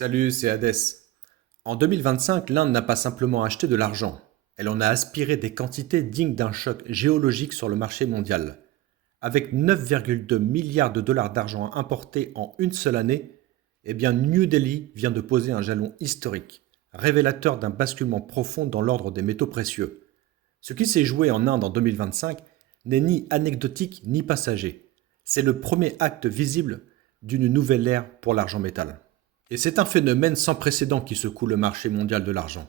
Salut, c'est Hadès. En 2025, l'Inde n'a pas simplement acheté de l'argent, elle en a aspiré des quantités dignes d'un choc géologique sur le marché mondial. Avec 9,2 milliards de dollars d'argent importés en une seule année, eh bien New Delhi vient de poser un jalon historique, révélateur d'un basculement profond dans l'ordre des métaux précieux. Ce qui s'est joué en Inde en 2025 n'est ni anecdotique ni passager. C'est le premier acte visible d'une nouvelle ère pour l'argent métal. Et c'est un phénomène sans précédent qui secoue le marché mondial de l'argent.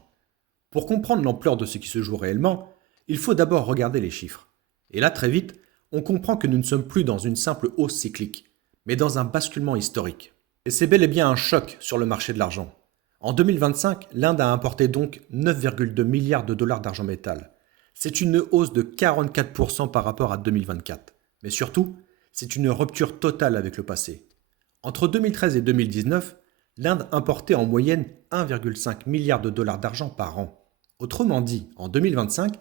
Pour comprendre l'ampleur de ce qui se joue réellement, il faut d'abord regarder les chiffres. Et là, très vite, on comprend que nous ne sommes plus dans une simple hausse cyclique, mais dans un basculement historique. Et c'est bel et bien un choc sur le marché de l'argent. En 2025, l'Inde a importé donc 9,2 milliards de dollars d'argent métal. C'est une hausse de 44% par rapport à 2024. Mais surtout, c'est une rupture totale avec le passé. Entre 2013 et 2019, l'Inde importait en moyenne 1,5 milliard de dollars d'argent par an. Autrement dit, en 2025,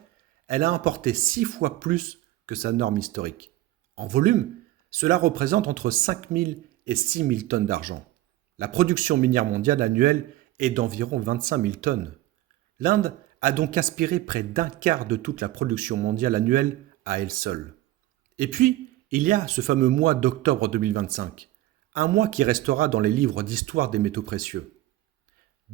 elle a importé 6 fois plus que sa norme historique. En volume, cela représente entre 5 000 et 6 000 tonnes d'argent. La production minière mondiale annuelle est d'environ 25 000 tonnes. L'Inde a donc aspiré près d'un quart de toute la production mondiale annuelle à elle seule. Et puis, il y a ce fameux mois d'octobre 2025, un mois qui restera dans les livres d'histoire des métaux précieux.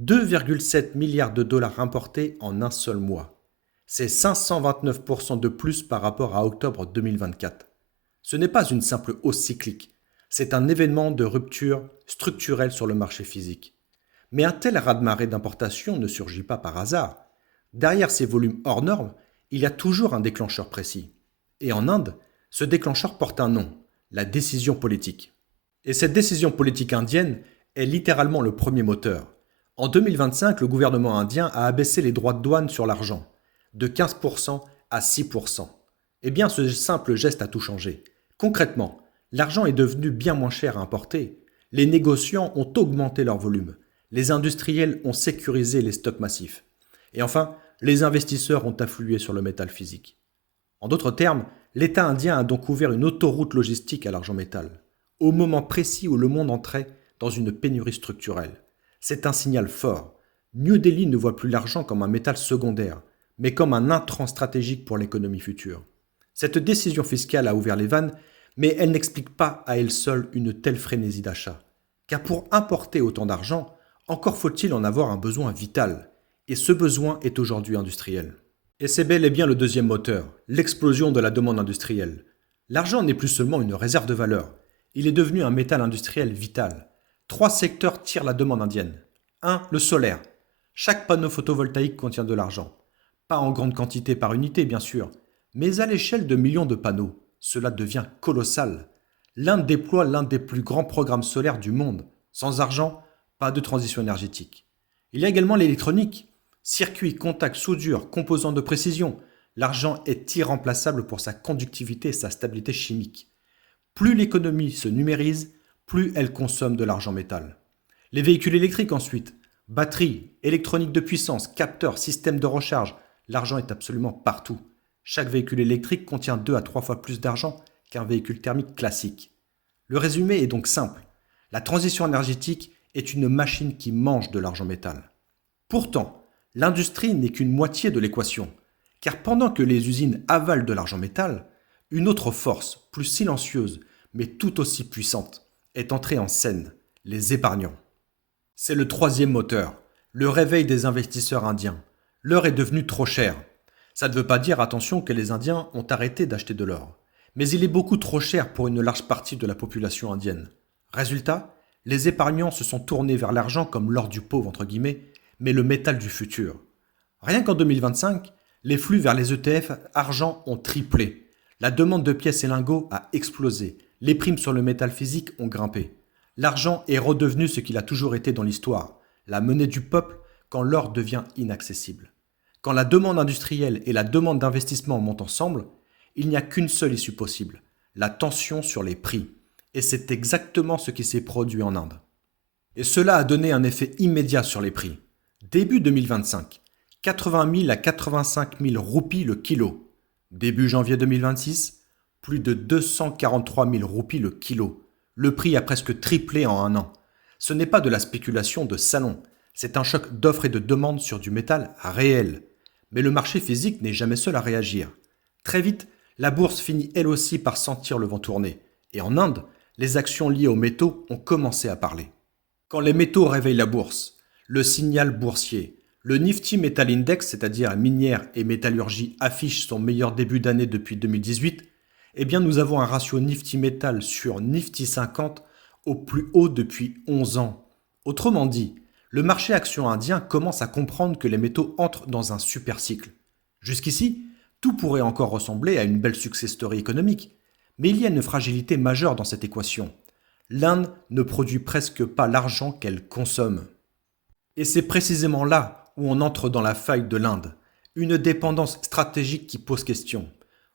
2,7 milliards de dollars importés en un seul mois. C'est 529% de plus par rapport à octobre 2024. Ce n'est pas une simple hausse cyclique, c'est un événement de rupture structurelle sur le marché physique. Mais un tel raz-de-marée d'importation ne surgit pas par hasard. Derrière ces volumes hors normes, il y a toujours un déclencheur précis. Et en Inde, ce déclencheur porte un nom, la décision politique. Et cette décision politique indienne est littéralement le premier moteur. En 2025, le gouvernement indien a abaissé les droits de douane sur l'argent, de 15% à 6%. Eh bien, ce simple geste a tout changé. Concrètement, l'argent est devenu bien moins cher à importer. Les négociants ont augmenté leur volume. Les industriels ont sécurisé les stocks massifs. Et enfin, les investisseurs ont afflué sur le métal physique. En d'autres termes, l'État indien a donc ouvert une autoroute logistique à l'argent métal, au moment précis où le monde entrait dans une pénurie structurelle. C'est un signal fort. New Delhi ne voit plus l'argent comme un métal secondaire, mais comme un intrant stratégique pour l'économie future. Cette décision fiscale a ouvert les vannes, mais elle n'explique pas à elle seule une telle frénésie d'achat. Car pour importer autant d'argent, encore faut-il en avoir un besoin vital. Et ce besoin est aujourd'hui industriel. Et c'est bel et bien le deuxième moteur, l'explosion de la demande industrielle. L'argent n'est plus seulement une réserve de valeur, il est devenu un métal industriel vital. Trois secteurs tirent la demande indienne. 1. Le solaire. Chaque panneau photovoltaïque contient de l'argent. Pas en grande quantité par unité, bien sûr, mais à l'échelle de millions de panneaux. Cela devient colossal. L'Inde déploie l'un des plus grands programmes solaires du monde. Sans argent, pas de transition énergétique. Il y a également l'électronique. Circuits, contacts, soudure, composants de précision. L'argent est irremplaçable pour sa conductivité et sa stabilité chimique. Plus l'économie se numérise, plus elle consomme de l'argent métal. Les véhicules électriques ensuite. Batteries, électronique de puissance, capteurs, systèmes de recharge. L'argent est absolument partout. Chaque véhicule électrique contient 2 à 3 fois plus d'argent qu'un véhicule thermique classique. Le résumé est donc simple. La transition énergétique est une machine qui mange de l'argent métal. Pourtant, l'industrie n'est qu'une moitié de l'équation, car pendant que les usines avalent de l'argent métal, une autre force, plus silencieuse, mais tout aussi puissante, est entrée en scène, les épargnants. C'est le troisième moteur, le réveil des investisseurs indiens. L'or est devenu trop cher. Ça ne veut pas dire, attention, que les Indiens ont arrêté d'acheter de l'or. Mais il est beaucoup trop cher pour une large partie de la population indienne. Résultat, les épargnants se sont tournés vers l'argent comme l'or du pauvre, entre guillemets, mais le métal du futur. Rien qu'en 2025, les flux vers les ETF argent ont triplé. La demande de pièces et lingots a explosé. Les primes sur le métal physique ont grimpé. L'argent est redevenu ce qu'il a toujours été dans l'histoire, la monnaie du peuple quand l'or devient inaccessible. Quand la demande industrielle et la demande d'investissement montent ensemble, il n'y a qu'une seule issue possible, la tension sur les prix. Et c'est exactement ce qui s'est produit en Inde. Et cela a donné un effet immédiat sur les prix. Début 2025, 80 000 à 85 000 roupies le kilo. Début janvier 2026, plus de 243 000 roupies le kilo. Le prix a presque triplé en un an. Ce n'est pas de la spéculation de salon, c'est un choc d'offres et de demandes sur du métal réel. Mais le marché physique n'est jamais seul à réagir. Très vite, la bourse finit elle aussi par sentir le vent tourner. Et en Inde, les actions liées aux métaux ont commencé à parler. Quand les métaux réveillent la bourse, le signal boursier, le Nifty Metal Index, c'est-à-dire minière et métallurgie, affiche son meilleur début d'année depuis 2018, eh bien nous avons un ratio Nifty Metal sur Nifty 50 au plus haut depuis 11 ans. Autrement dit, le marché action indien commence à comprendre que les métaux entrent dans un super cycle. Jusqu'ici, tout pourrait encore ressembler à une belle success story économique, mais il y a une fragilité majeure dans cette équation. L'Inde ne produit presque pas l'argent qu'elle consomme. Et c'est précisément là où on entre dans la faille de l'Inde, une dépendance stratégique qui pose question.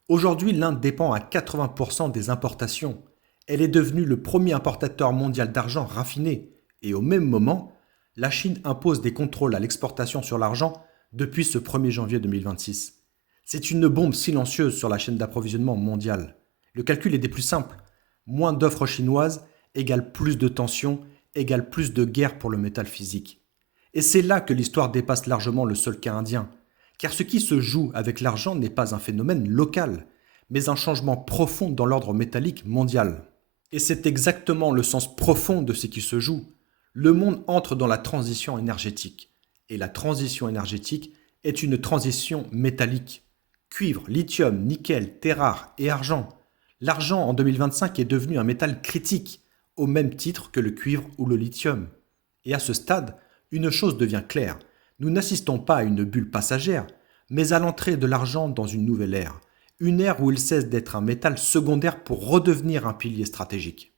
Aujourd'hui, l'Inde dépend à 80% des importations. Elle est devenue le premier importateur mondial d'argent raffiné. Et au même moment, la Chine impose des contrôles à l'exportation sur l'argent depuis ce 1er janvier 2026. C'est une bombe silencieuse sur la chaîne d'approvisionnement mondiale. Le calcul est des plus simples. Moins d'offres chinoises égale plus de tensions, égale plus de guerre pour le métal physique. Et c'est là que l'histoire dépasse largement le seul cas indien. Car ce qui se joue avec l'argent n'est pas un phénomène local, mais un changement profond dans l'ordre métallique mondial. Et c'est exactement le sens profond de ce qui se joue. Le monde entre dans la transition énergétique. Et la transition énergétique est une transition métallique. Cuivre, lithium, nickel, terres rares et argent. L'argent en 2025 est devenu un métal critique, au même titre que le cuivre ou le lithium. Et à ce stade, une chose devient claire. Nous n'assistons pas à une bulle passagère, mais à l'entrée de l'argent dans une nouvelle ère. Une ère où il cesse d'être un métal secondaire pour redevenir un pilier stratégique.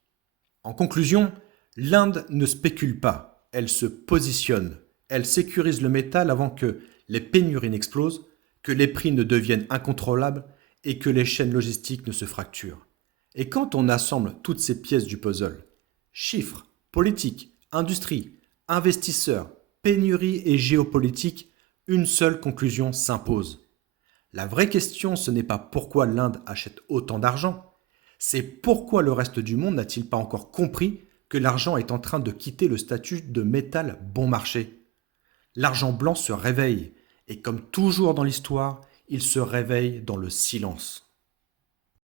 En conclusion, l'Inde ne spécule pas, elle se positionne. Elle sécurise le métal avant que les pénuries n'explosent, que les prix ne deviennent incontrôlables et que les chaînes logistiques ne se fracturent. Et quand on assemble toutes ces pièces du puzzle, chiffres, politique, industrie, investisseurs, pénurie et géopolitique, une seule conclusion s'impose. La vraie question, ce n'est pas pourquoi l'Inde achète autant d'argent, c'est pourquoi le reste du monde n'a-t-il pas encore compris que l'argent est en train de quitter le statut de métal bon marché. L'argent blanc se réveille, et comme toujours dans l'histoire, il se réveille dans le silence.